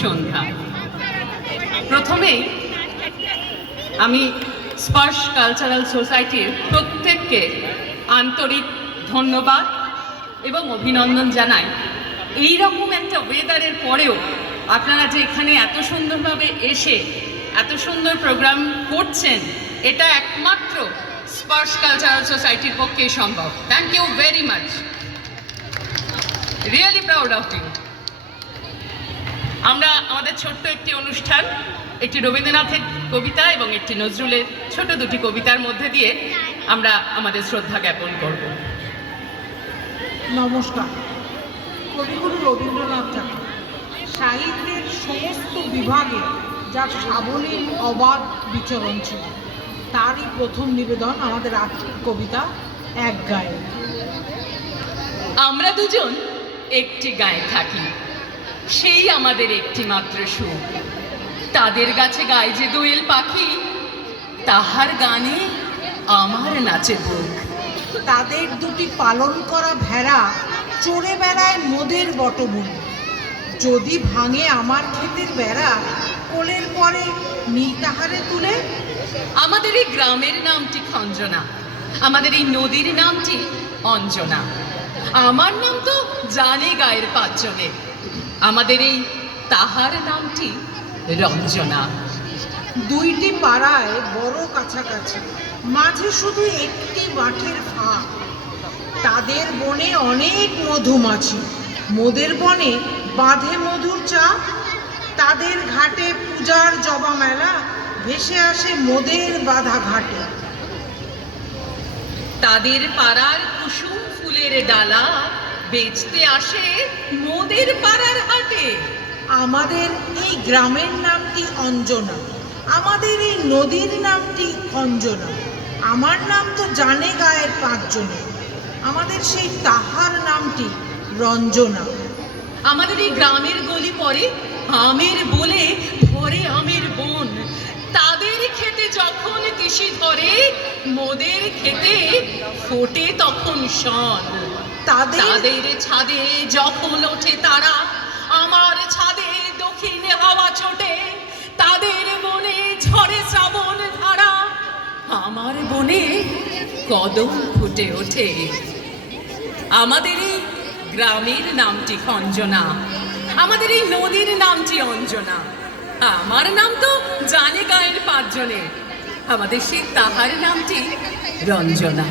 সন্ধ্যা। প্রথমেই আমি স্পর্শ কালচারাল সোসাইটির প্রত্যেককে আন্তরিক ধন্যবাদ এবং অভিনন্দন জানাই। এই রকম একটা ওয়েদারের পরেও আপনারা যে এখানে এত সুন্দরভাবে এসে এত সুন্দর প্রোগ্রাম করছেন, এটা একমাত্র স্পর্শ কালচারাল সোসাইটির পক্ষেই সম্ভব। Thank you very much, really proud of you. আমরা আমাদের ছোট্ট একটি অনুষ্ঠান, একটি রবীন্দ্রনাথের কবিতা এবং একটি নজরুলের ছোট দুটি কবিতার মধ্যে দিয়ে আমরা আমাদের শ্রদ্ধা জ্ঞাপন করব। নমস্কার। কবিগুরু রবীন্দ্রনাথ ঠাকুর সাহিত্যের সমস্ত বিভাগে যার সাবলীল অবাধ বিচরণ ছিল, তারই প্রথম নিবেদন আমাদের আজকের কবিতা এক গায়ে। আমরা দুজন একটি গায়ে থাকি, সেই আমাদের একটি মাত্র সুর। তাদের গাছে গায়ে যে দোয়েল পাখি, তাহার গানে আমার নাচে বুক। তাদের দুটি পালন করা ভেড়া চড়ে বেড়ায় মোদের বটবুনি। যদি ভাঙে আমার ক্ষেতের বেড়া, কোলের পরে নীল তাহারে তুলে। আমাদের এই গ্রামের নামটি খঞ্জনা, আমাদের এই নদীর নামটি অঞ্জনা। আমার নাম তো জানে গায়ের পাঁচজনে, আমাদের এই তাহার নামটি রঞ্জনা। দুইটি পাড়ায় বড় কাছাকাছি, মাঝে শুধু একটি মাঠের ফাঁক। তাদের বনে অনেক মধুমাছি, মোদের বনে বাঁধে মধুর চা। তাদের ঘাটে পূজার জবা মেলা, ভেসে আসে মোদের বাঁধা ঘাটে। তাদের পাড়ার কুসুম ফুলের ডালা বেচতে আসে মোদের পাড়ার হাটে। আমাদের এই গ্রামের নামটি অঞ্জনা, আমাদের এই নদীর নামটি অঞ্জনা। আমার নাম তো জানে গায়ের পাঁচজনে, আমাদের সেই তাহার নামটি রঞ্জনা। আমাদের এই গ্রামের গলি পরে আমের বলে ধরে আমের বন। তাদের খেতে যখন তিসি ধরে, মোদের খেতে ফোটে তখন শন। তাদের ছাদে যখন ওঠে তারা, আমার ছাদে দক্ষিণে হাওয়া ছোটে। তাদের বনে ঝরে শ্রাবণ ধারা, আমার বনে কদম ফুটে ওঠে। আমাদের এই গ্রামের নামটি খঞ্জনা, আমাদের এই নদীর নামটি অঞ্জনা। আমার নাম তো জানে গায়ের পাঁচজনে, আমাদের সেই তাহার নামটি রঞ্জনা।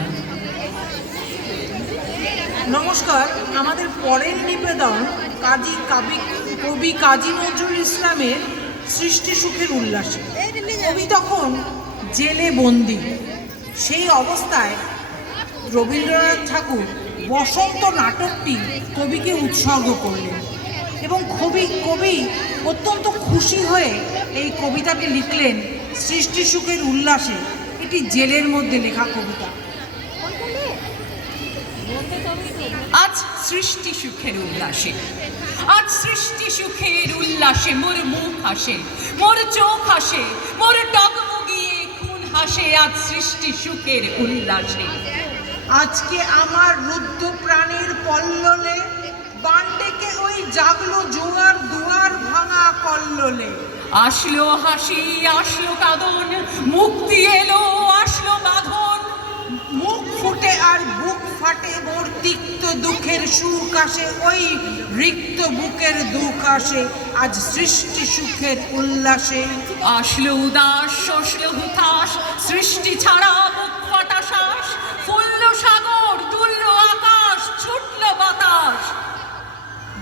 নমস্কার। আমাদের পরের নিবেদন কবি কাজী নজরুল ইসলামের সৃষ্টি সুখের উল্লাসে। কবি তখন জেলে বন্দি। সেই অবস্থায় রবীন্দ্রনাথ ঠাকুর বসন্ত নাটকটি কবিকে উৎসর্গ করলেন এবং কবি অত্যন্ত খুশি হয়ে এই কবিতাটি লিখলেন সৃষ্টি সুখের উল্লাসে। এটি জেলের মধ্যে লেখা কবিতা। আজ সৃষ্টি সুখের উল্লাসে, আজ সৃষ্টি সুখের উল্লাসে মোর মুখ হাসে, মোর চোখ হাসে, মোর টকমগিয়ে খুন হাসে। আজ সৃষ্টি সুখের উল্লাসে। আজকে আমার রুদ্ধ প্রাণের পল্ললে, বান ডেকে ওই জাগলো জোয়ার দুয়ার ভাঙা কল্লোলে। আসলো হাসি, আসলো কাঁদন, মুক্তি এলো, আসলো বাঁধন। মুখ ফুটে আর বুক ফাটে, মোর তিক্ত দুঃখের সুখ আসে, ওই রিক্ত বুকের দুঃখ আসে। আজ সৃষ্টি সুখের উল্লাসে। আসলো উদাস, শসলো হুতাশ, সৃষ্টি ছাড়া বুক ফাটা শ্বাস। ফুললো সাগর, তুললো আকাশ, ছুটলো বাতাস।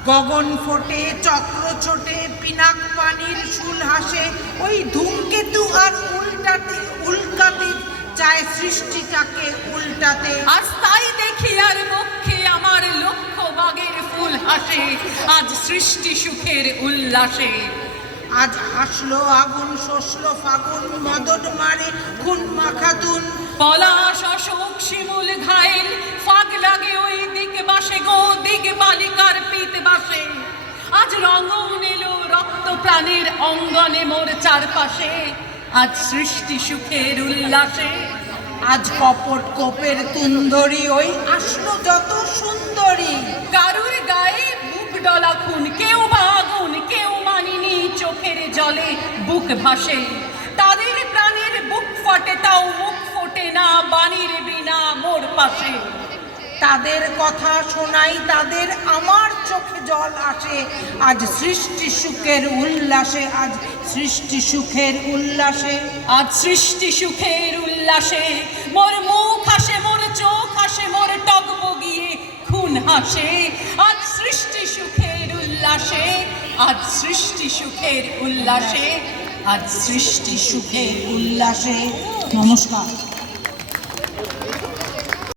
গগন ফোটে, চক্র ছোটে, পিনাক পানির শুল হাসে। ওই ধূমকেতু আর উল্কাতে চায় সৃষ্টিটাকে উল্টাতে। আজ তাই দেখি আর বক্ষে আমার লক্ষ বাগের ফুল হাসে। আজ সৃষ্টি সুখের উল্লাসে। আজ হাসলো আগুন, শসলো ফাগুন, মদন মারে খুন মাখাতুন। পলাশ অশোক শিমুল ঘায়েল, ফাগ লাগে ওই দিক বাসে গো, দিক বালিকার পিত বাসে। আজ রঙন এলো রক্ত প্রাণের অঙ্গনে মোর চারপাশে। আজ সৃষ্টি সুখের উল্লাসে। আজ কপট কোপের তুন্দরী, ওই আসলো যত সুন্দরী। কারুর গায়ে বুক ডলা খুন, কেউ বা আগুন, কেউ মানিনি জলে বুক ভাসে, তাদের প্রাণের বুক ফাটে তাও মুখ ফোটে না বাণীর বিনা মোর পাশে। তাদের কথা শোনাই তাদের আমার চোখে জল আসে, আজ সৃষ্টি সুখের উল্লাসে, আজ সৃষ্টি সুখের উল্লাসে। আজ সৃষ্টি সুখের উল্লাসে মোর মুখ হাসে, মোর চোখ হাসে, মোর টগবগিয়ে খুন হাসে। আজ সৃষ্টি সুখের উল্লাসে, আজ সৃষ্টি সুখের উল্লাসে, আজ সৃষ্টি সুখের উল্লাসে। নমস্কার।